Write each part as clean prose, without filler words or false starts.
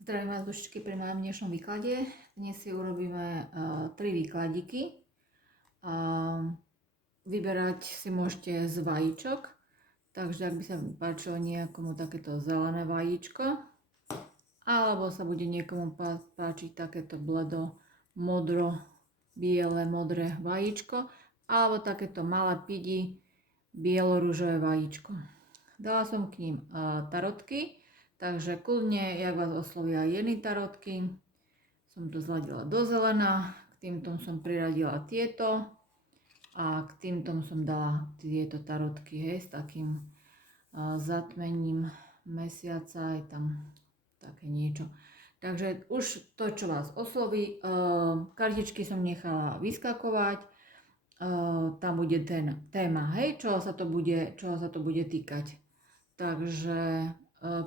Zdravím vás dušičky pri mojom dnešnom výklade. Dnes si urobíme 3 výkladiky. Vyberať si môžete z vajíčok, takže ak by sa páčilo niekomu takéto zelené vajíčko, alebo sa bude niekomu páčiť takéto bledo, modro, biele, modré vajíčko, alebo takéto malé pidi, bielo-ružové vajíčko. Dala som k ním tarotky. Takže kľudne, jak vás oslovia jedny tarotky, som to zladila do zelená, k týmto som priradila tieto a k týmto som dala tieto tarotky, hej, s takým zatmením mesiaca, je tam také niečo. Takže už to, čo vás osloví, kartičky som nechala vyskakovať, tam bude téma, hej, čoho sa to bude týkať. Takže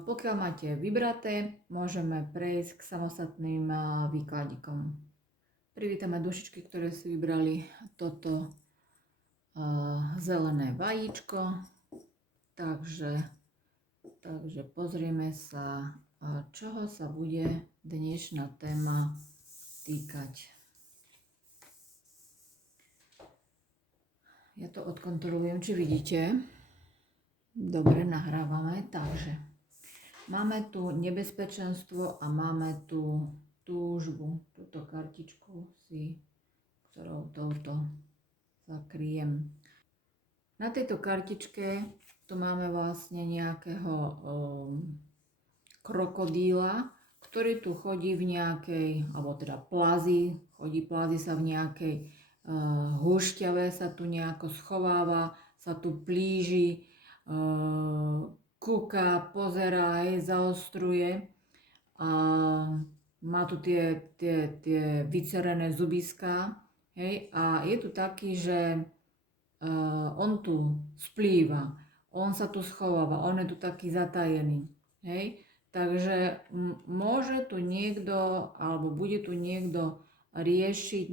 pokiaľ máte vybraté, môžeme prejsť k samostatným výkladikom. Privítame dušičky, ktoré si vybrali toto zelené vajíčko. Takže pozrieme sa, čoho sa bude dnešná téma týkať. Ja to odkontrolujem, či vidíte. Dobre, nahrávame, takže máme tu nebezpečenstvo a máme tu túžbu. Túto kartičku si, ktorou touto zakryjem. Na tejto kartičke tu máme vlastne nejakého krokodíla, ktorý tu chodí v nejakej, alebo teda plazí sa v nejakej húšťave, sa tu nejako schováva, sa tu plíži, kúka, pozerá, zaostruje a má tu tie vycerené zubiská, hej, a je tu taký, že on tu splýva, on sa tu schováva, on je tu taký zatajený, hej, takže môže tu niekto, alebo bude tu niekto riešiť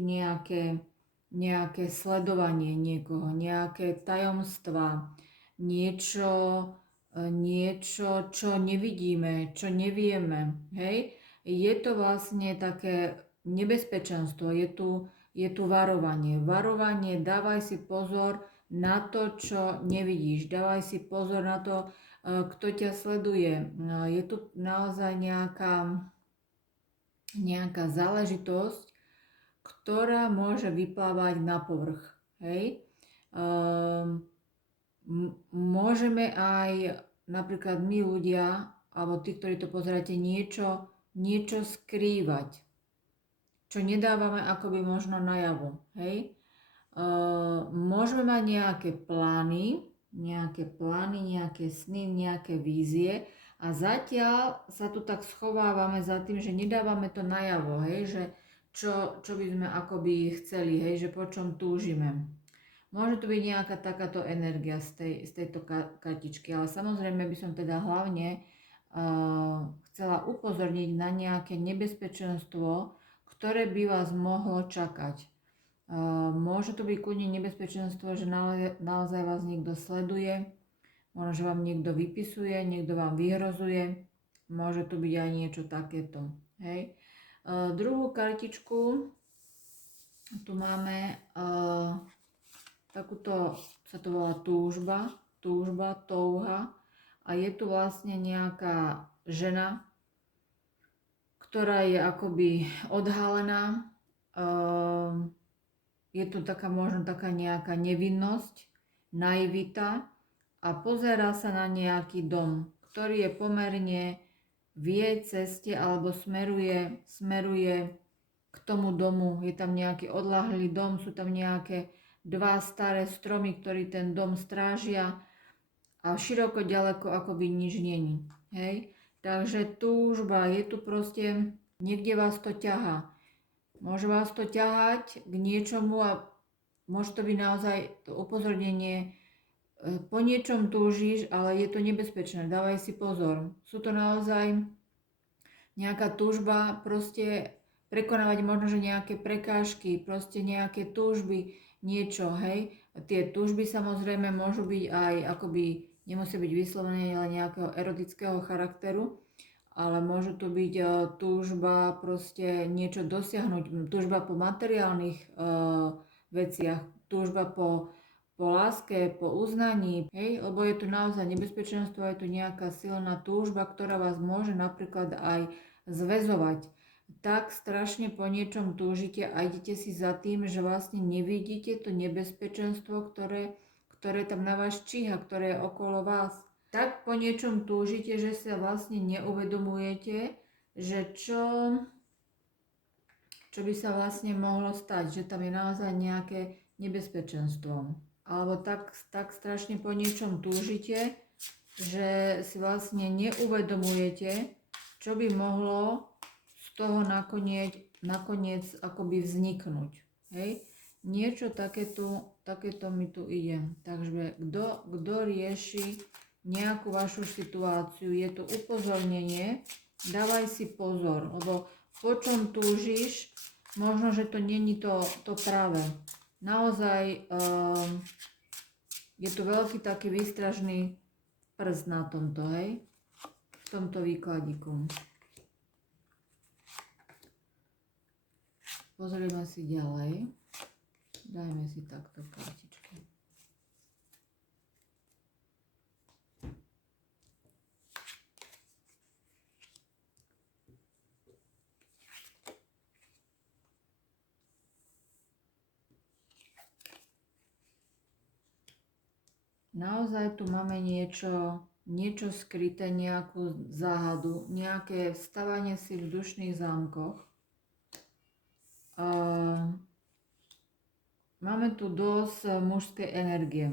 nejaké sledovanie niekoho, nejaké tajomstvá, niečo, čo nevidíme, čo nevieme, hej. Je to vlastne také nebezpečenstvo, je tu varovanie. Varovanie, dávaj si pozor na to, čo nevidíš, dávaj si pozor na to, kto ťa sleduje. Je tu naozaj nejaká záležitosť, ktorá môže vyplávať na povrch, hej. Môžeme aj napríklad my ľudia, alebo tí, ktorí to pozeráte, niečo skrývať, čo nedávame akoby možno najavo, hej. Môžeme mať nejaké plány, nejaké sny, nejaké vízie a zatiaľ sa tu tak schovávame za tým, že nedávame to najavo, hej, že čo by sme akoby chceli, hej, že po čom túžime. Môže tu byť nejaká takáto energia z tejto kartičky, ale samozrejme by som teda hlavne chcela upozorniť na nejaké nebezpečenstvo, ktoré by vás mohlo čakať. Môže to byť kľudne nebezpečenstvo, že naozaj vás niekto sleduje, možno, že vám niekto vypisuje, niekto vám vyhrozuje, môže tu byť aj niečo takéto. Hej. Druhú kartičku, tu máme takúto, sa to volá túžba, touha, a je tu vlastne nejaká žena, ktorá je akoby odhalená, je tu možno taká nejaká nevinnosť, naivita a pozerá sa na nejaký dom, ktorý je pomerne v jej ceste alebo smeruje k tomu domu. Je tam nejaký odľahlý dom, sú tam nejaké dva staré stromy, ktorí ten dom strážia a široko ďaleko akoby nič není. Hej? Takže túžba, je tu proste, niekde vás to ťahá. Môže vás to ťahať k niečomu a môže to byť naozaj to upozornenie, po niečom túžiš, ale je to nebezpečné, dávaj si pozor. Sú to naozaj nejaká túžba, proste prekonávať možno, že nejaké prekážky, proste nejaké túžby, niečo, hej. Tie túžby samozrejme môžu byť aj akoby, nemusí byť vyslovené, ale nejakého erotického charakteru, ale môže to byť túžba proste niečo dosiahnuť, túžba po materiálnych veciach, túžba po láske, po uznaní, hej, lebo je tu naozaj nebezpečenstvo, je tu nejaká silná túžba, ktorá vás môže napríklad aj zväzovať. Tak strašne po niečom túžite a idete si za tým, že vlastne nevidíte to nebezpečenstvo, ktoré tam na vás číha, ktoré je okolo vás. Tak po niečom túžite, že sa vlastne neuvedomujete, že čo by sa vlastne mohlo stať, že tam je naozaj nejaké nebezpečenstvo. Alebo tak strašne po niečom túžite, že si vlastne neuvedomujete, čo by mohlo z toho nakoniec akoby vzniknúť. Hej? Niečo takéto mi tu ide. Takže kto rieši nejakú vašu situáciu, je to upozornenie, dávaj si pozor, lebo po čom túžiš, možno, že to není to práve. Naozaj je tu veľký taký výstražný prst na tomto, hej, v tomto výkladiku. Pozrieme si ďalej, dajme si takto kartičky. Naozaj tu máme niečo skryté, nejakú záhadu, nejaké vstavanie si v dušných zámkoch. Máme tu dosť mužskej energie.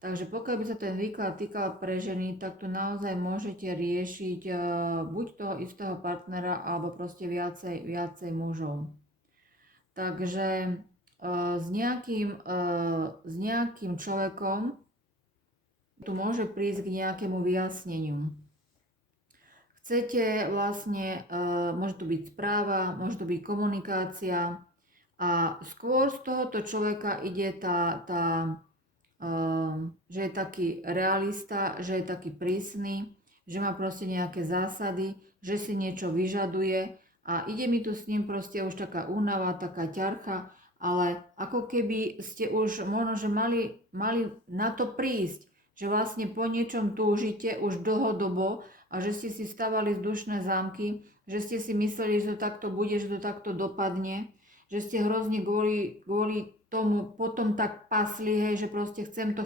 Takže pokiaľ by sa ten výklad týkal pre ženy, tak tu naozaj môžete riešiť buď toho istého partnera, alebo proste viacej mužov. Takže s nejakým človekom tu môže prísť k nejakému vyjasneniu. Chcete vlastne, môže tu byť správa, môže tu byť komunikácia a skôr z tohoto človeka ide že je taký realista, že je taký prísny, že má proste nejaké zásady, že si niečo vyžaduje a ide mi tu s ním proste už taká únava, taká ťarcha, ale ako keby ste už možno, že mali na to prísť, že vlastne po niečom túžite už dlhodobo a že ste si stavali vzdušné zámky, že ste si mysleli, že to takto bude, že to takto dopadne, že ste hrozne kvôli tomu potom tak pasli, hej, že proste chcem to,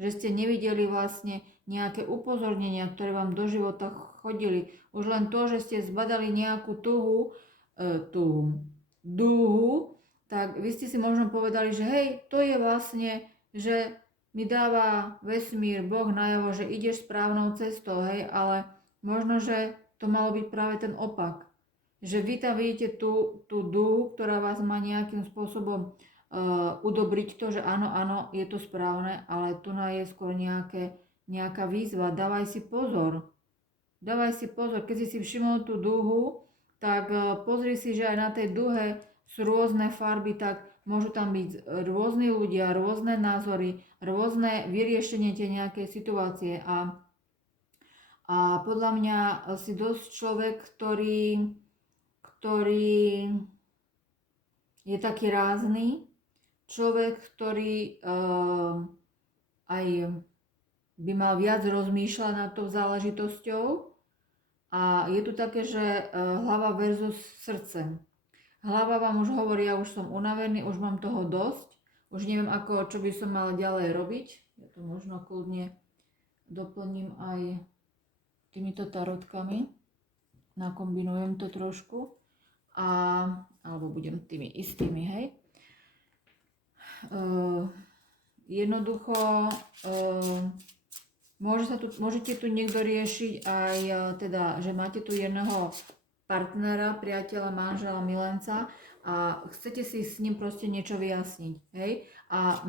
že ste nevideli vlastne nejaké upozornenia, ktoré vám do života chodili. Už len to, že ste zbadali nejakú dúhu, tak vy ste si možno povedali, že hej, to je vlastne, že mi dáva vesmír, Boh najavo, že ideš správnou cestou, hej, ale možno, že to malo byť práve ten opak. Že vy tam vidíte tú dúhu, ktorá vás má nejakým spôsobom udobriť to, že áno, je to správne, ale tu je skôr nejaká výzva. Dávaj si pozor. Keď si všimol tú dúhu, tak pozri si, že aj na tej dúhe sú rôzne farby, tak môžu tam byť rôzni ľudia, rôzne názory, rôzne vyriešenie tej nejakej situácie. A podľa mňa si dosť človek, ktorý je taký rázny, človek, ktorý aj by mal viac rozmýšľať nad tou záležitosťou. A je tu také, že hlava versus srdce. Hlava vám už hovorí, ja už som unavený, už mám toho dosť, už neviem, čo by som mala ďalej robiť. Ja to možno kľudne doplním aj týmito tarotkami. Nakombinujem to trošku. Alebo budem tými istými, hej. Jednoducho, môžete tu niekto riešiť aj teda, že máte tu jedného partnera, priateľa, manžela, milenca a chcete si s ním proste niečo vyjasniť, hej? A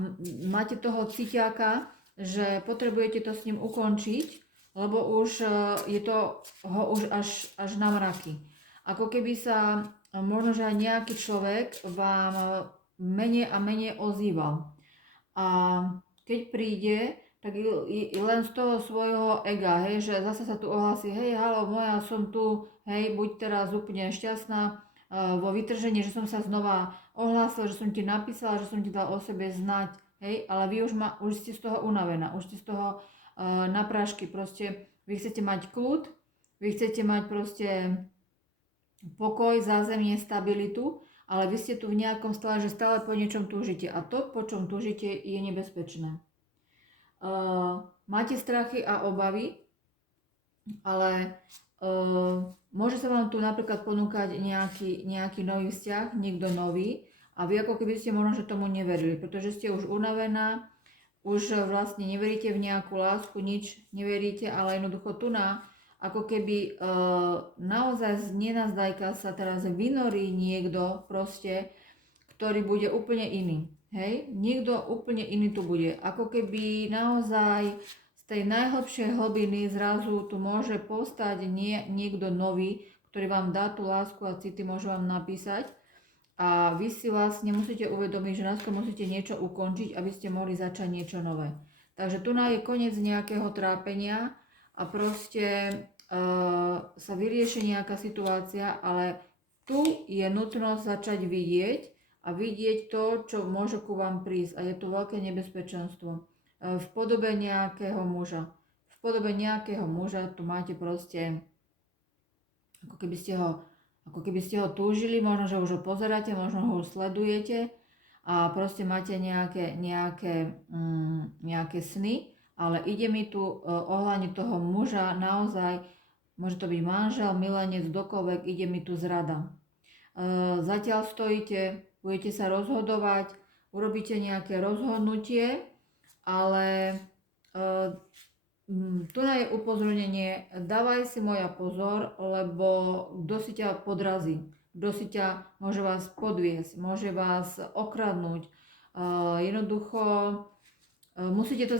máte toho cítiaka, že potrebujete to s ním ukončiť, lebo už je to už až na mraky. Ako keby sa možno, že aj nejaký človek vám menej a menej ozýval. A keď príde, tak len z toho svojho ega, hej, že zase sa tu ohlási, hej, halo, moja, som tu, hej, buď teraz úplne šťastná vo vytržení, že som sa znova ohlásila, že som ti napísala, že som ti dal o sebe znať, hej, ale vy už ste z toho unavená, už ste z toho na prášky, proste vy chcete mať kľud, vy chcete mať proste pokoj, zázemie, stabilitu, ale vy ste tu v nejakom stave, že stále po niečom túžite a to, po čom túžite, je nebezpečné. Máte strachy a obavy, ale môže sa vám tu napríklad ponúkať nejaký nový vzťah, niekto nový a vy ako keby ste možno, že tomu neverili, pretože ste už unavená, už vlastne neveríte v nejakú lásku, nič neveríte, ale jednoducho tu ako keby naozaj z nenazdajka sa teraz vynorí niekto proste, ktorý bude úplne iný. Hej, niekto úplne iný tu bude. Ako keby naozaj z tej najhlbšej hlbiny zrazu tu môže postať niekto nový, ktorý vám dá tú lásku a city, môže vám napísať. A vy si vlastne musíte uvedomiť, že najskôr musíte niečo ukončiť, aby ste mohli začať niečo nové. Takže tu je koniec nejakého trápenia a proste sa vyrieši nejaká situácia, ale tu je nutnosť začať vidieť, a vidieť to, čo môže ku vám prísť. A je tu veľké nebezpečenstvo. V podobe nejakého muža. V podobe nejakého muža tu máte proste, ako keby ste ho túžili, možno, že už ho pozeráte, možno ho už sledujete a proste máte nejaké sny, ale ide mi tu ohľadne toho muža naozaj, môže to byť manžel, milenec, kdokoľvek, ide mi tu zrada. Zatiaľ stojíte, budete sa rozhodovať, urobíte nejaké rozhodnutie, ale tu je upozornenie, dávaj si moja pozor, lebo kto si ťa podrazí, kto si ťa môže vás podviesť, môže vás okradnúť. Jednoducho musíte to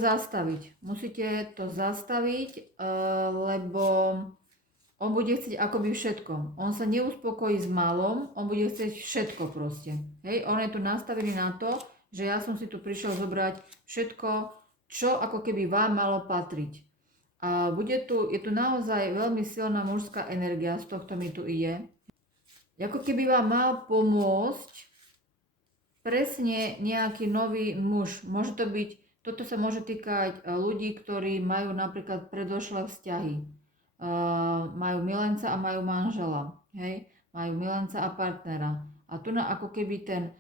zastaviť, lebo on bude chcieť akoby všetko. On sa neuspokojí s malom, on bude chcieť všetko proste. Hej, on je tu nastavený na to, že ja som si tu prišiel zobrať všetko, čo ako keby vám malo patriť. A je tu naozaj veľmi silná mužská energia, z tohto mi tu ide. Ako keby vám mal pomôcť presne nejaký nový muž. Môže to byť, toto sa môže týkať ľudí, ktorí majú napríklad predošlé vzťahy. Majú milenca a majú manžela, hej, majú milenca a partnera. A tu ako keby ten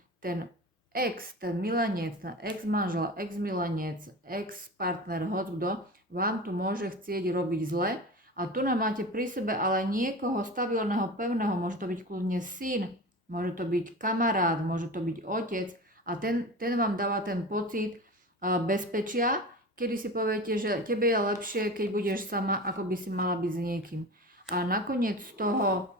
milenec, ten ex-manžel, ex-milenec, ex-partner, hockdo, vám tu môže chcieť robiť zle. A tu máte pri sebe ale niekoho stabilného, pevného, môže to byť kľudne syn, môže to byť kamarát, môže to byť otec a ten vám dáva ten pocit bezpečia, kedy si poviete, že tebe je lepšie, keď budeš sama, ako by si mala byť s niekým. A nakoniec z toho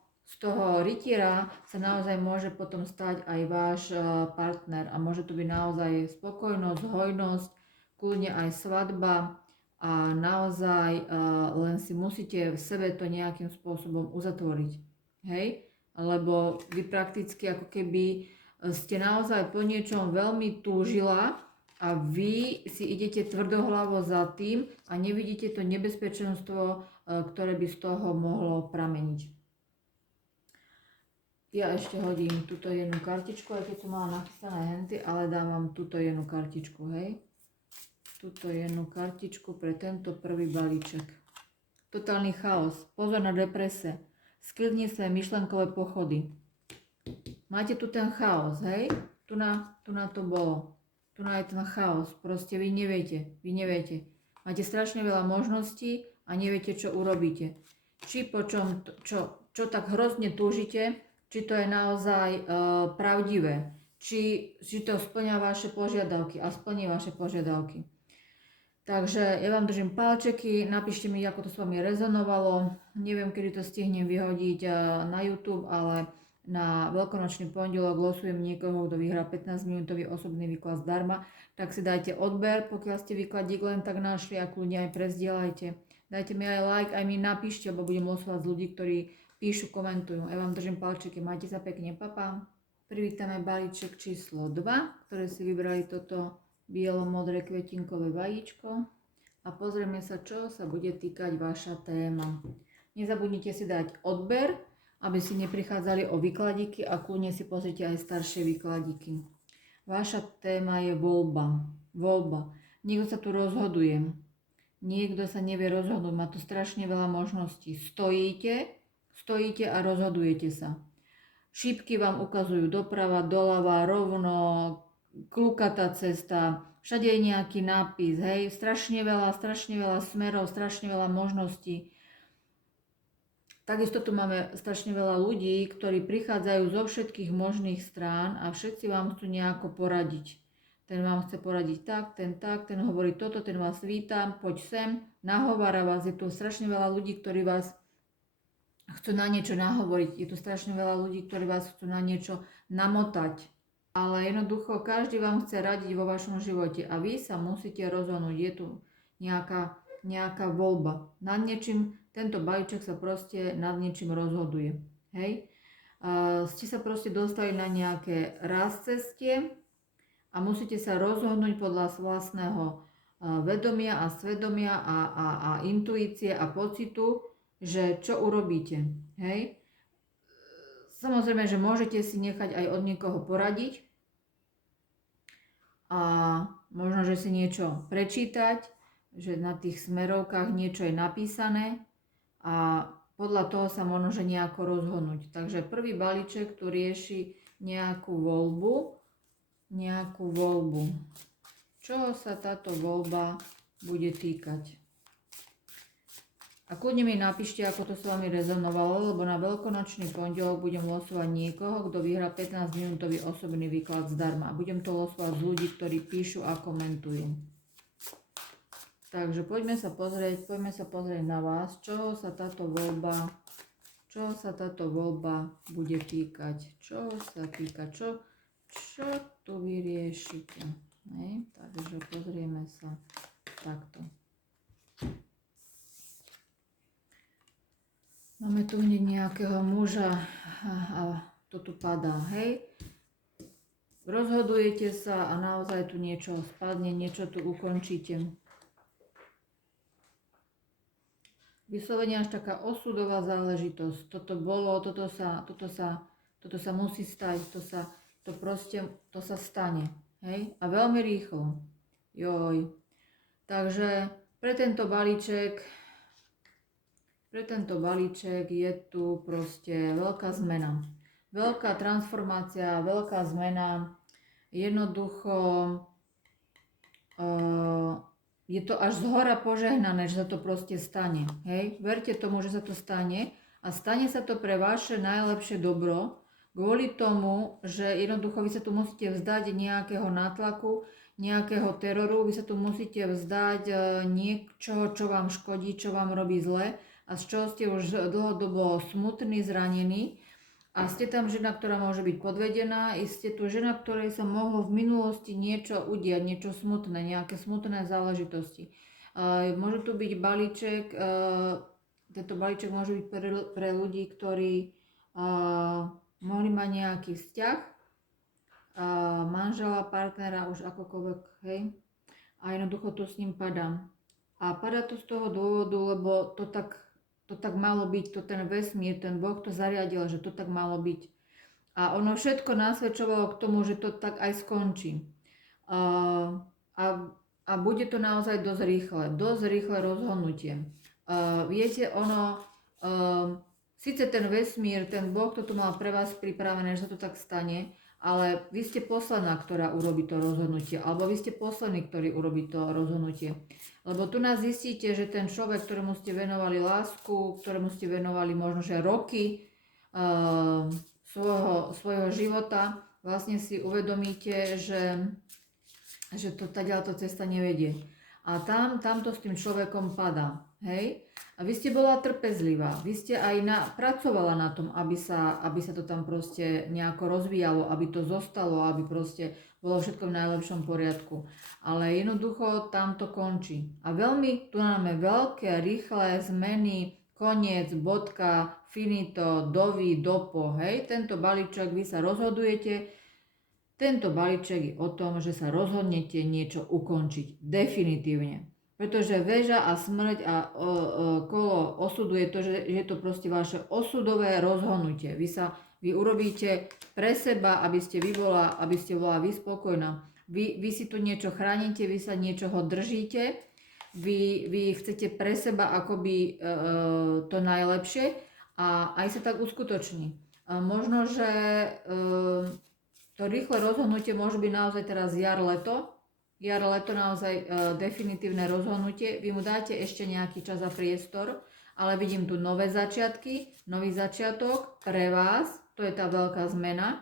rytiera sa naozaj môže potom stať aj váš partner a môže to byť naozaj spokojnosť, hojnosť, kľudne aj svadba a naozaj len si musíte v sebe to nejakým spôsobom uzatvoriť. Hej? Lebo vy prakticky ako keby ste naozaj po niečom veľmi túžila, a vy si idete tvrdohlavo za tým a nevidíte to nebezpečenstvo, ktoré by z toho mohlo prameniť. Ja ešte hodím túto jednu kartičku, aj keď som mala nachystané henty, ale dávam túto jednu kartičku, hej. Túto jednu kartičku pre tento prvý balíček. Totálny chaos, pozor na deprese, skľudni svoje myšlenkové pochody. Máte tu ten chaos, hej. Tu na to bolo. Tu je ten chaos, proste vy neviete. Máte strašne veľa možností a neviete, čo urobíte. Či po čom, čo tak hrozne túžite, či to je naozaj pravdivé, či to splňa vaše požiadavky a splní vaše požiadavky. Takže ja vám držím palčeky, napíšte mi, ako to s vami rezonovalo. Neviem, kedy to stihnem vyhodiť na YouTube, ale na veľkonočný pondelok losujem niekoho, kto vyhrá 15-minútový osobný výklad zdarma, tak si dajte odber, pokiaľ ste výkladík len tak našli a kľudne aj prezdieľajte. Dajte mi aj like, aj mi napíšte, lebo budem losovať z ľudí, ktorí píšu, komentujú. Ja vám držím palčeky, majte sa pekne, papa. Privítame balíček číslo 2, ktoré si vybrali toto bielo-modré kvetinkové vajíčko. a pozrieme sa, čo sa bude týkať vaša téma. Nezabudnite si dať odber, aby si neprichádzali o výkladíky a kľudne si pozrite aj staršie výkladíky. Vaša téma je voľba. Voľba. Niekto sa tu rozhoduje. Niekto sa nevie rozhodnúť. Má tu strašne veľa možností. Stojíte a rozhodujete sa. Šípky vám ukazujú doprava, doľava, rovno, klukatá cesta, všade je nejaký nápis, hej, strašne veľa smerov, strašne veľa možností. Takisto tu máme strašne veľa ľudí, ktorí prichádzajú zo všetkých možných strán a všetci vám chcú nejako poradiť. Ten vám chce poradiť tak, ten hovorí toto, ten vás víta, poď sem, nahovára vás, je tu strašne veľa ľudí, ktorí vás chcú na niečo nahovoriť, je tu strašne veľa ľudí, ktorí vás chcú na niečo namotať. Ale jednoducho každý vám chce radiť vo vašom živote a vy sa musíte rozhodnúť, je tu nejaká voľba. Nad niečím, tento balíček sa proste nad niečím rozhoduje. Hej? Ste sa proste dostali na nejaké raz ceste a musíte sa rozhodnúť podľa vlastného vedomia a svedomia a intuície a pocitu, že čo urobíte. Hej? Samozrejme, že môžete si nechať aj od niekoho poradiť a možno, že si niečo prečítať, že na tých smerovkách niečo je napísané a podľa toho sa možno, že nejako rozhodnúť. Takže prvý balíček tu rieši nejakú voľbu. Čoho sa táto voľba bude týkať? A kľudne mi napíšte, ako to s vami rezonovalo, lebo na veľkonočný pondelok budem losovať niekoho, kto vyhrá 15-minútový osobný výklad zdarma. A budem to losovať z ľudí, ktorí píšu a komentujú. Takže poďme sa pozrieť na vás, čoho sa táto voľba bude týkať. Čo tu vyriešite. Takže pozrieme sa takto. Máme tu hneď nejakého muža a to tu padá, hej. Rozhodujete sa a naozaj tu niečo spadne, niečo tu ukončíte. Vyslovene až taká osudová záležitosť. Toto bolo, toto sa musí stať, to sa stane, hej. A veľmi rýchlo. Joj. Takže pre tento balíček je tu proste veľká zmena. Veľká transformácia, veľká zmena. Jednoducho je to až zhora požehnané, že sa to proste stane. Hej? Verte tomu, že sa to stane a stane sa to pre vaše najlepšie dobro kvôli tomu, že jednoducho vy sa tu musíte vzdať nejakého nátlaku, nejakého teroru, vy sa tu musíte vzdať niečoho, čo vám škodí, čo vám robí zle a z čoho ste už dlhodobo smutní, zranení a ste tam žena, ktorá môže byť podvedená, i ste tu žena, ktorej sa mohlo v minulosti niečo udiať, niečo smutné, nejaké smutné záležitosti. Môže tu byť balíček, tento balíček môže byť pre ľudí, ktorí mohli mať nejaký vzťah, manžela, partnera, už akokoľvek, hej, a jednoducho to s ním padá. A padá to z toho dôvodu, lebo to tak malo byť, to ten vesmír, ten Boh to zariadil, že to tak malo byť. A ono všetko nasvedčovalo k tomu, že to tak aj skončí. A bude to naozaj dosť rýchle rozhodnutie. Viete, síce ten vesmír, ten Boh, to tu mal pre vás pripravené, že sa to tak stane, ale vy ste posledná, ktorá urobí to rozhodnutie, alebo vy ste posledný, ktorý urobí to rozhodnutie. Lebo tu nás zistíte, že ten človek, ktorému ste venovali lásku, ktorému ste venovali možno, že roky svojho života, vlastne si uvedomíte, že táto cesta nevedie. A tamto s tým človekom padá, hej? A vy ste bola trpezlivá, vy ste aj pracovala na tom, aby sa to tam proste nejako rozvíjalo, aby to zostalo, aby proste bolo všetko v najlepšom poriadku. Ale jednoducho tam to končí. A veľmi tu máme veľké, rýchle zmeny, koniec, bodka, finito, dovi, dopo, hej? Tento balíček, vy sa rozhodujete, tento balíček je o tom, že sa rozhodnete niečo ukončiť, definitívne. Pretože väža a smrť a kolo osudu je to, že je to proste vaše osudové rozhodnutie. Vy urobíte pre seba, aby ste bola vy spokojná. Vy si tu niečo chránite, vy sa niečoho držíte, vy chcete pre seba akoby to najlepšie a aj sa tak uskutoční. Možno, že to rýchle rozhodnutie môže byť naozaj teraz jar-leto naozaj definitívne rozhodnutie. Vy mu dáte ešte nejaký čas a priestor, ale vidím tu nové začiatky, nový začiatok pre vás, to je tá veľká zmena.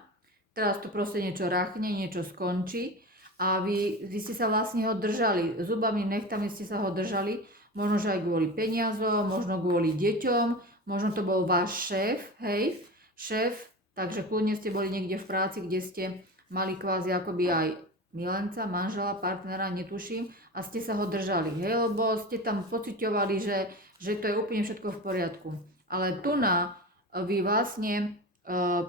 Teraz to proste niečo rachne, niečo skončí a vy ste sa vlastne ho držali, zubami, nechtami ste sa ho držali, možno, že aj kvôli peniazom, možno kvôli deťom, možno to bol váš šéf, šéf, takže kľudne ste boli niekde v práci, kde ste mali kvázi akoby aj milenca, manžela, partnera, netuším, a ste sa ho držali, lebo ste tam pociťovali, že to je úplne všetko v poriadku. Ale vy vlastne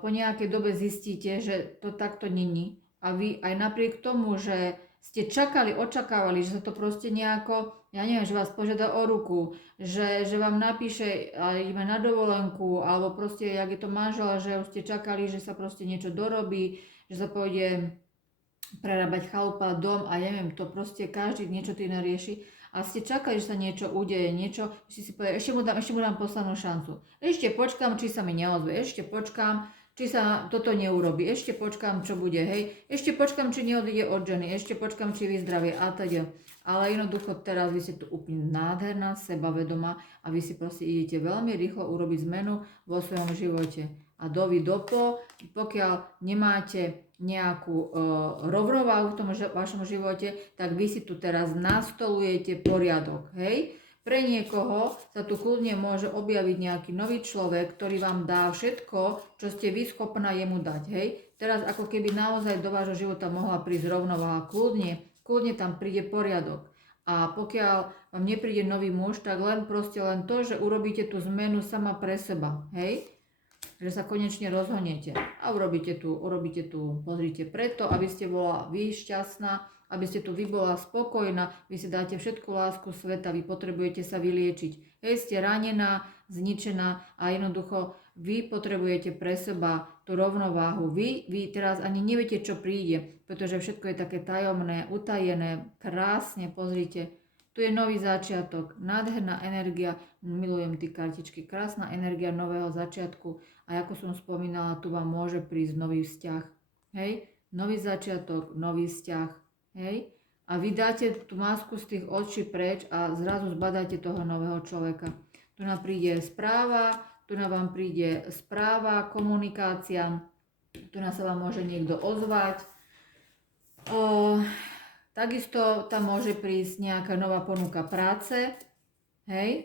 po nejakej dobe zistíte, že to takto není. A vy aj napriek tomu, že ste očakávali, že sa to proste nejako, ja neviem, že vás požiada o ruku, že vám napíše, ideme na dovolenku, alebo proste, jak je to manžela, že už ste čakali, že sa proste niečo dorobí, že sa pôjde prerábať chalupa, dom a neviem, to proste každý niečo iné rieši a ste čakali, že sa niečo udeje, niečo, si povedali, ešte mu dám poslednú šancu. Ešte počkám, či sa mi neozve, ešte počkám, či sa toto neurobi, ešte počkám, čo bude, ešte počkám, či neodíde od ženy, ešte počkám, či vyzdravie a teda. Ale jednoducho teraz vy ste tu úplne nádherná, sebavedomá a vy si proste idete veľmi rýchlo urobiť zmenu vo svojom živote. A pokiaľ nemáte nejakú rovnováhu v tom vašom živote, tak vy si tu teraz nastolujete poriadok, Pre niekoho sa tu kľudne môže objaviť nejaký nový človek, ktorý vám dá všetko, čo ste vy schopná jemu dať, Teraz ako keby naozaj do vášho života mohla prísť rovnováha, kľudne tam príde poriadok. A pokiaľ vám nepríde nový muž, tak len to, že urobíte tú zmenu sama pre seba, že sa konečne rozhodnete a urobíte tu, pozrite, preto, aby ste bola vy šťastná, aby ste tu vy bola spokojná, vy si dáte všetku lásku sveta, vy potrebujete sa vyliečiť. Ste ranená, zničená a jednoducho vy potrebujete pre seba tú rovnováhu. Vy teraz ani neviete, čo príde, pretože všetko je také tajomné, utajené, krásne, pozrite. Tu je nový začiatok, nádherná energia, milujem tie kartičky, krásna energia nového začiatku. A ako som spomínala, tu vám môže prísť nový vzťah, Nový začiatok, nový vzťah, A vy dáte tú masku z tých očí preč a zrazu zbadáte toho nového človeka. Tu nám príde správa, komunikácia, tu nás sa vám môže niekto ozvať. Takisto tam môže prísť nejaká nová ponuka práce,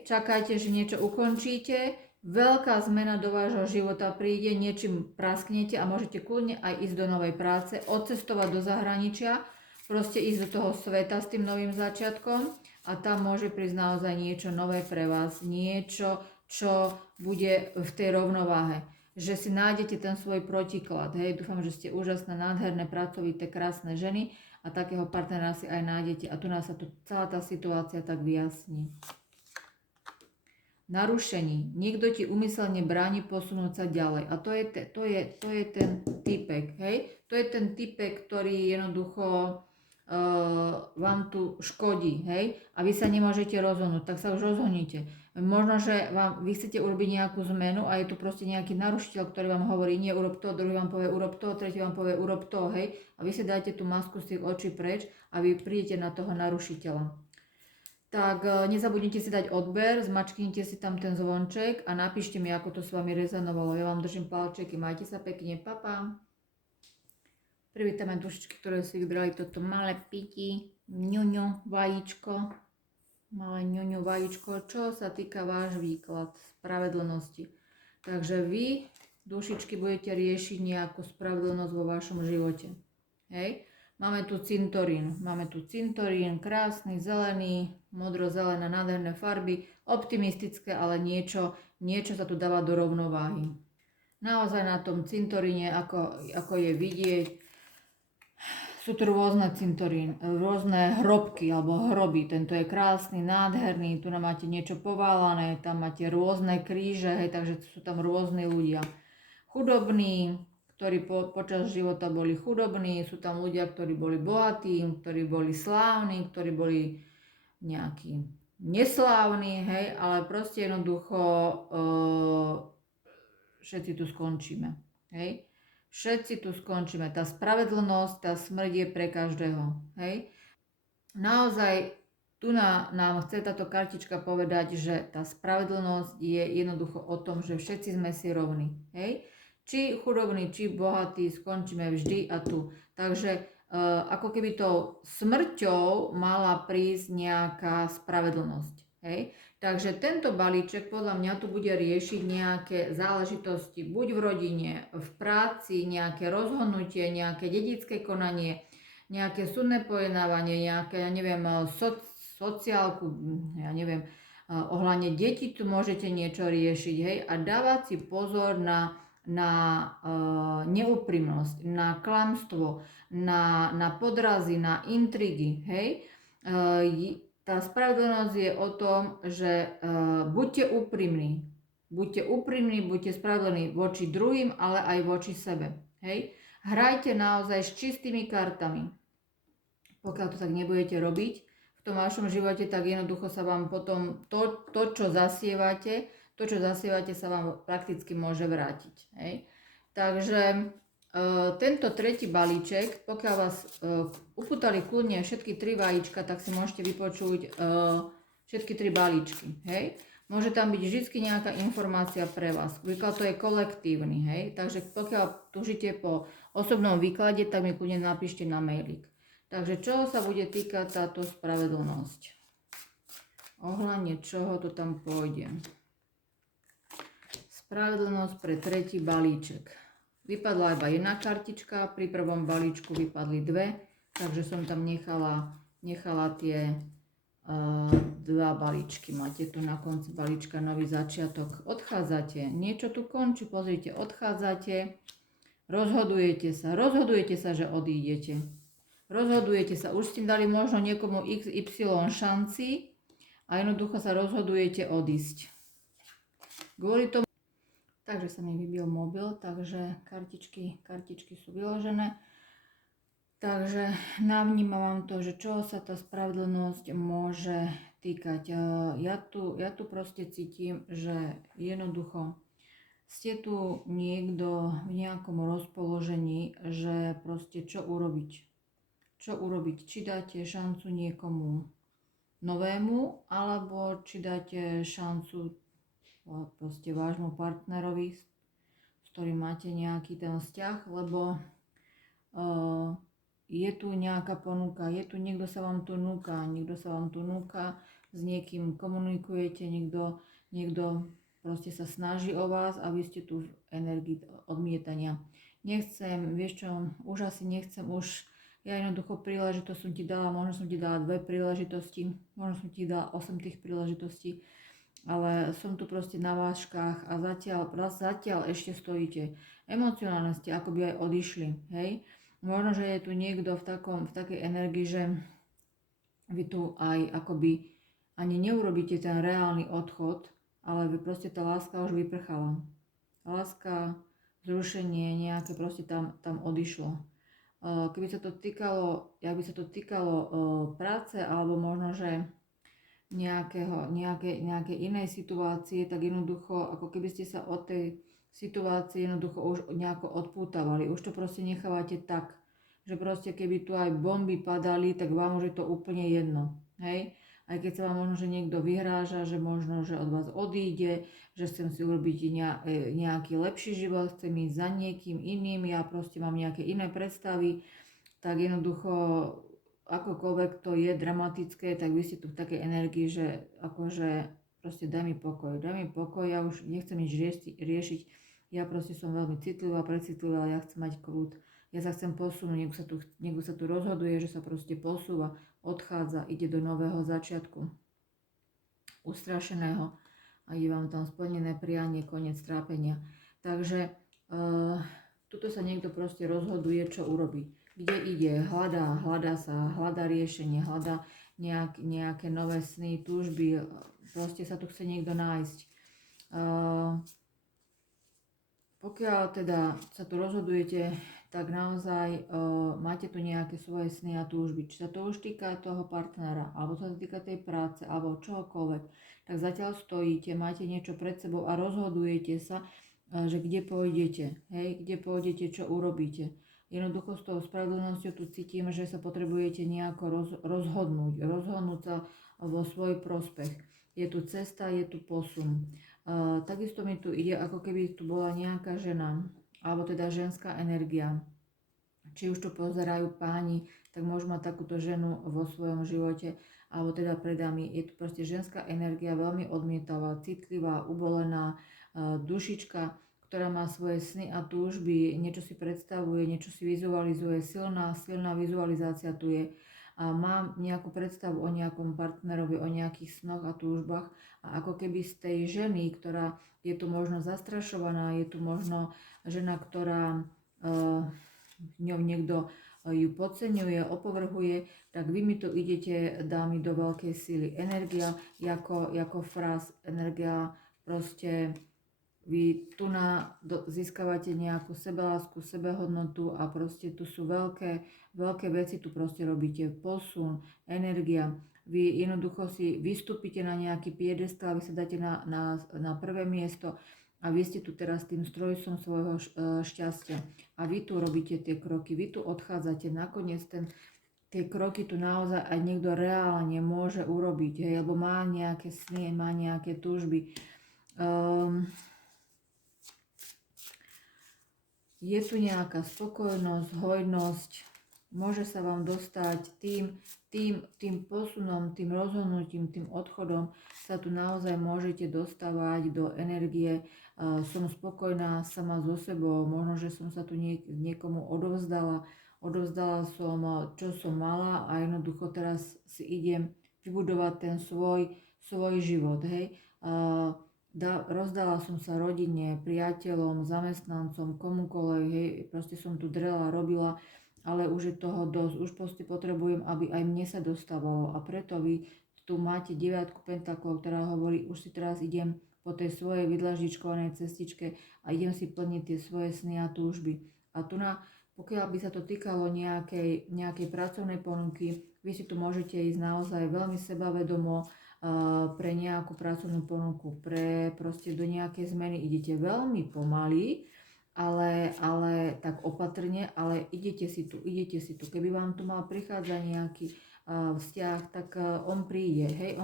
čakajte, že niečo ukončíte, veľká zmena do vášho života príde, niečím prasknete a môžete kľudne aj ísť do novej práce, odcestovať do zahraničia, proste ísť do toho sveta s tým novým začiatkom a tam môže prísť naozaj niečo nové pre vás, niečo, čo bude v tej rovnováhe, že si nájdete ten svoj protiklad, dúfam, že ste úžasné, nádherné, pracovité, krásne ženy a takého partnera si aj nájdete a tu nás sa celá tá situácia tak vyjasní. Narušení. Niekto ti úmyselne bráni posunúť sa ďalej. A to je ten typek, To je ten typek, ktorý jednoducho vám tu škodí, A vy sa nemôžete rozhodnúť, tak sa už rozhodnite. Možno, že vy chcete urobiť nejakú zmenu a je tu proste nejaký narušiteľ, ktorý vám hovorí, nie urob to, druhý vám povie urob to, tretí vám povie urob to, A vy si dáte tú masku z tých očí preč a vy prídete na toho narušiteľa. Tak nezabudnite si dať odber, zmačknite si tam ten zvonček a napíšte mi, ako to s vami rezonovalo. Ja vám držím palčeky, majte sa pekne, papa. Privítame dušičky, ktoré si vybrali toto malé piti, ňuňu, vajíčko. Malé ňuňu, vajíčko, čo sa týka váš výklad spravedlnosti. Takže vy, dušičky, budete riešiť nejakú spravedlnosť vo vašom živote. Máme tu cintorín, krásny, zelený, modro-zelené, nádherné farby, optimistické, ale niečo sa tu dáva do rovnováhy. Naozaj na tom cintoríne, ako je vidieť, Sú tu rôzne cintorín, rôzne hrobky alebo hroby. Tento je krásny, nádherný, tu nám máte niečo poválané, tam máte rôzne kríže, hej, takže sú tam rôzni ľudia. Chudobní, ktorí počas života boli chudobní, sú tam ľudia, ktorí boli bohatí, ktorí boli slávni, ktorí boli nejakí neslávni, hej, ale proste jednoducho všetci tu skončíme, hej. Všetci tu skončíme. Tá spravedlnosť, tá smrť je pre každého. Hej? Naozaj tu nám chce táto kartička povedať, že tá spravedlnosť je jednoducho o tom, že všetci sme si rovní. Hej? Či chudobní, či bohatí, skončíme vždy a tu. Takže ako keby tou smrťou mala prísť nejaká spravedlnosť. Hej? Takže tento balíček podľa mňa tu bude riešiť nejaké záležitosti buď v rodine, v práci, nejaké rozhodnutie, nejaké dedické konanie, nejaké súdne pojednávanie, nejaké, ja neviem, sociálku, ja neviem, ohľadne detí tu môžete niečo riešiť, hej, a dávať si pozor na neúprimnosť, na klamstvo, na podrazy, na intrigy, hej. Tá spravedlnosť je o tom, že buďte úprimní, buďte spravedlní voči druhým, ale aj voči sebe. Hej? Hrajte naozaj s čistými kartami. Pokiaľ to tak nebudete robiť v tom vašom živote, tak jednoducho sa vám potom to čo zasievate sa vám prakticky môže vrátiť. Hej? Takže tento tretí balíček, pokiaľ vás upútali kľudne všetky 3 vajíčka, tak si môžete vypočuť všetky 3 balíčky. Hej? Môže tam byť vždy nejaká informácia pre vás. Výklad to je kolektívny. Hej? Takže pokiaľ túžite po osobnom výklade, tak mi kľudne napíšte na mailik. Takže čoho sa bude týkať táto spravedlnosť? Ohľadne čoho to tam pôjde? Spravedlnosť pre tretí balíček. Vypadla iba jedna kartička, pri prvom balíčku vypadli 2, takže som tam nechala tie 2 balíčky. Máte tu na konci balíčka nový začiatok. Odchádzate, niečo tu končí, pozrite, odchádzate, rozhodujete sa, že odídete. Rozhodujete sa, už ste dali možno niekomu XY šanci a jednoducho sa rozhodujete odísť. Kvôli tomu takže sa mi vybil mobil, takže kartičky sú vyložené. Takže navnímam to, že čo sa tá spravedlnosť môže týkať. Ja tu proste cítim, že jednoducho ste tu niekto v nejakom rozpoložení, že proste čo urobiť. Či dáte šancu niekomu novému, alebo či dáte šancu proste vášmu partnerovi, s ktorým máte nejaký ten vzťah, lebo je tu nejaká ponuka, je tu niekto sa vám tu núka, s niekým komunikujete, niekto proste sa snaží o vás a vy ste tu v energii odmietania. Ja jednoducho príležitosť som ti dala, možno som ti dala 2 príležitosti, možno som ti dala 8 tých príležitostí, ale som tu proste na váškach a zatiaľ ešte stojíte. Emocionálne ste akoby aj odišli, hej. Možno, že je tu niekto v takej energii, že vy tu aj akoby ani neurobíte ten reálny odchod, ale vy proste tá láska už vyprchala. Láska, zrušenie nejaké proste tam odišlo. Keby sa to týkalo, práce, alebo možno, že nejakej inej situácie, tak jednoducho, ako keby ste sa od tej situácie jednoducho už nejako odpútavali. Už to proste nechávate tak, že proste keby tu aj bomby padali, tak vám už je to úplne jedno. Hej? Aj keď sa vám možno, že niekto vyhráža, že možno, že od vás odíde, že chcem si urobiť nejaký lepší život, chcem ísť za niekým iným, ja proste mám nejaké iné predstavy, tak jednoducho akokoľvek to je dramatické, tak vy ste tu v takej energii, že akože proste daj mi pokoj, ja už nechcem nič riešiť, ja proste som veľmi citlivá, precitlivá, ale ja chcem mať kľud, ja sa chcem posunúť, niekto sa tu rozhoduje, že sa proste posúva, odchádza, ide do nového začiatku, ustrašeného a je vám tam splnené prianie, koniec trápenia. Takže tuto sa niekto proste rozhoduje, čo urobí. kde ide, hľadá riešenie, hľadá nejaké nové sny, túžby, proste sa tu chce niekto nájsť. Pokiaľ teda sa tu rozhodujete, tak naozaj máte tu nejaké svoje sny a túžby. Či sa to už týka toho partnera, alebo sa to týka tej práce, alebo čohokoľvek, tak zatiaľ stojíte, máte niečo pred sebou a rozhodujete sa, že kde pôjdete, hej, kde pôjdete, čo urobíte. Jednoducho s tou spravodlivosťou tu cítim, že sa potrebujete nejako rozhodnúť sa vo svoj prospech. Je tu cesta, je tu posun. Takisto mi tu ide, ako keby tu bola nejaká žena, alebo teda ženská energia. Či už tu pozerajú páni, tak môžu mať takúto ženu vo svojom živote, alebo teda pred nami. Je tu proste ženská energia, veľmi odmietavá, citlivá, ubolená, dušička, ktorá má svoje sny a túžby, niečo si predstavuje, niečo si vizualizuje, silná vizualizácia tu je a mám nejakú predstavu o nejakom partnerovi, o nejakých snoch a túžbách a ako keby z tej ženy, ktorá je tu možno zastrašovaná, je tu možno žena, ktorá ňou niekto ju podceňuje, opovrhuje, tak vy mi tu idete, dámy, do veľkej síly. Energia ako fráz, energia proste. Vy tu získavate nejakú sebelásku, sebehodnotu a proste tu sú veľké veci, tu proste robíte posun, energia. Vy jednoducho si vystúpite na nejaký piedestal, vy sa dáte na prvé miesto a vy ste tu teraz tým strojcom svojho šťastia. A vy tu robíte tie kroky, vy tu odchádzate, nakoniec tie kroky tu naozaj aj niekto reálne môže urobiť, hej, lebo má nejaké sny, má nejaké túžby. Je tu nejaká spokojnosť, hojnosť, môže sa vám dostať tým posunom, tým rozhodnutím, tým odchodom sa tu naozaj môžete dostávať do energie. Som spokojná sama so sebou, možno, že som sa tu niekomu odovzdala som, čo som mala a jednoducho teraz si idem vybudovať ten svoj život, hej. Rozdala som sa rodine, priateľom, zamestnancom, komukoľvek, hej, proste som tu drela, robila, ale už je toho dosť, už proste potrebujem, aby aj mne sa dostávalo a preto vy tu máte 9 pentaklov, ktorá hovorí, už si teraz idem po tej svojej vydlaždičkovanej cestičke a idem si plniť tie svoje sny a túžby. A tu pokiaľ by sa to týkalo nejakej pracovnej ponuky, vy si tu môžete ísť naozaj veľmi sebavedomo, pre nejakú pracovnú ponuku, proste do nejakej zmeny idete veľmi pomaly, ale tak opatrne, ale idete si tu. Keby vám tu mal prichádzať nejaký vzťah, tak on príde, hej,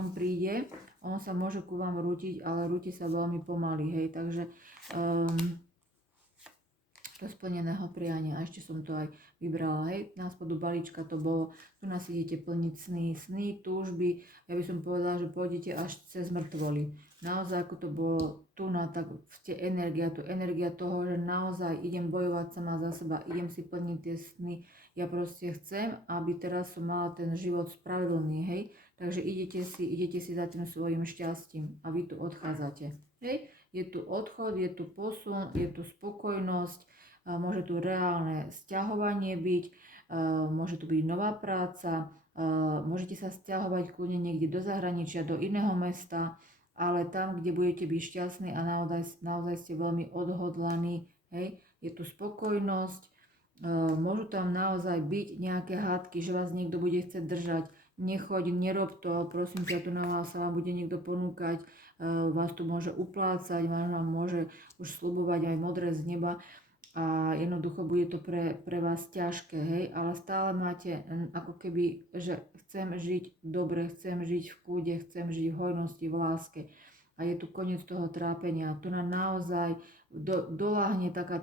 on sa môže ku vám rútiť, ale rúti sa veľmi pomaly, hej, takže do splneného priania. A ešte som to aj vybrala, hej, na spodu balíčka to bolo, tu nás idete plniť sny, túžby, ja by som povedala, že pôjdete až cez mŕtvoly. Naozaj, ako to bolo tu tak ste energia toho, že naozaj idem bojovať sama za seba, idem si plniť tie sny, ja proste chcem, aby teraz som mala ten život spravedlný, hej, takže idete si za tým svojim šťastím a vy tu odchádzate, hej, je tu odchod, je tu posun, je tu spokojnosť, môže tu reálne sťahovanie byť, môže tu byť nová práca, môžete sa sťahovať kľudne niekde do zahraničia, do iného mesta, ale tam, kde budete byť šťastní a naozaj ste veľmi odhodlaní, hej, je tu spokojnosť, môžu tam naozaj byť nejaké hádky, že vás niekto bude chcieť držať, nechoď, nerob to, prosím ťa, tu na vás sa vám bude niekto ponúkať, vás tu môže uplácať, vám môže už sľubovať aj modré z neba, a jednoducho bude to pre vás ťažké, hej, ale stále máte ako keby, že chcem žiť dobre, chcem žiť v kľude, chcem žiť v hojnosti, v láske a je tu koniec toho trápenia. Tu nám naozaj doľahne taká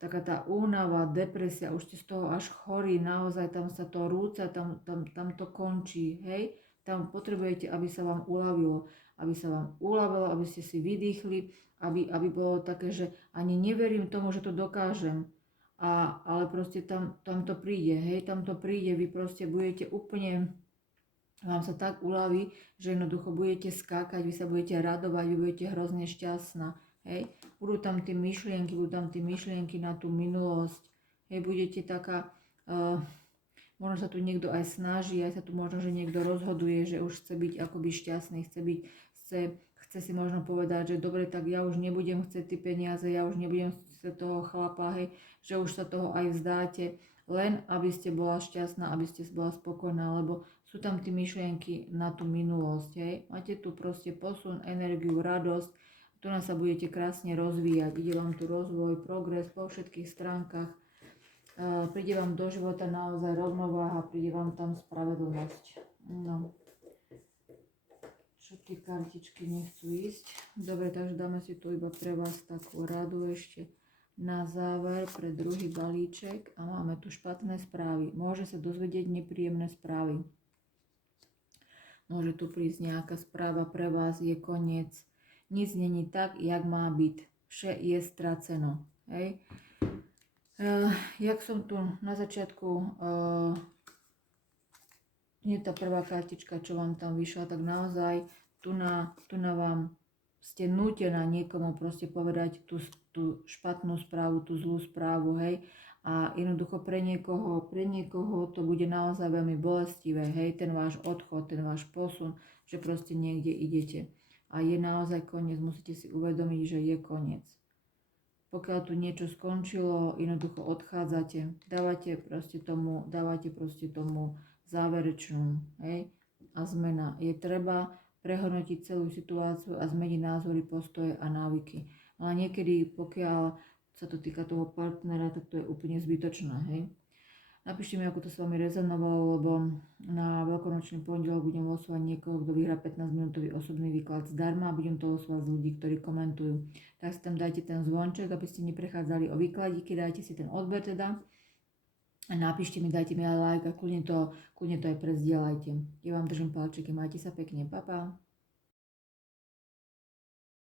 tá únava, depresia, už ste z toho až chorí, naozaj tam sa to rúca, tam to končí, hej, tam potrebujete, aby sa vám uľavilo, aby ste si vydýchli, aby bolo také, že ani neverím tomu, že to dokážem, ale proste tam to príde, hej, tam to príde, vy proste budete úplne, vám sa tak uľaví, že jednoducho budete skákať, vy sa budete radovať, vy budete hrozne šťastná, hej, budú tam tie myšlienky na tú minulosť, hej, budete taká Možno sa tu niekto aj snaží, aj sa tu možno, že niekto rozhoduje, že už chce byť akoby šťastný, chce si možno povedať, že dobre, tak ja už nebudem chcieť tie peniaze, ja už nebudem chcieť toho chlapa, hej, že už sa toho aj vzdáte, len aby ste bola šťastná, aby ste bola spokojná, lebo sú tam tie myšlienky na tú minulosť, hej. Máte tu proste posun, energiu, radosť, tu nás sa budete krásne rozvíjať, ide vám tu rozvoj, progres po všetkých stránkach, príde vám do života naozaj rovnováha, príde vám tam spravedlnosť. No. Čo tie kartičky nechcú ísť? Dobre, takže dáme si tu iba pre vás takú radu ešte na záver pre druhý balíček a máme tu špatné správy. Môže sa dozvedieť nepríjemné správy. Môže tu prísť nejaká správa pre vás, je koniec. Nic není tak, jak má byť. Vše je straceno. Hej? Jak som tu na začiatku, nie tá prvá kartička, čo vám tam vyšla, tak naozaj tu na vám ste nútená niekomu proste povedať tú špatnú správu, tú zlú správu, hej. A jednoducho pre niekoho to bude naozaj veľmi bolestivé, hej, ten váš odchod, ten váš posun, že proste niekde idete. A je naozaj koniec, musíte si uvedomiť, že je koniec. Pokiaľ tu niečo skončilo, jednoducho odchádzate, dávate proste tomu záverečnú, hej, a zmena. Je treba prehodnotiť celú situáciu a zmeniť názory, postoje a návyky. Ale niekedy, pokiaľ sa to týka toho partnera, tak to je úplne zbytočné, hej. Napíšte mi, ako to s vami rezonovalo, lebo na veľkonočný pondelok budem losovať niekoho, kto vyhrá 15-minútový osobný výklad zdarma a budem to losovať z ľudí, ktorí komentujú. Tak si tam dajte ten zvonček, aby ste neprechádzali o výkladíky, dajte si ten odber teda. A napíšte mi, dajte mi aj like a kľudne to aj prezdielajte. Ja vám držím palčeky, majte sa pekne, pa pa.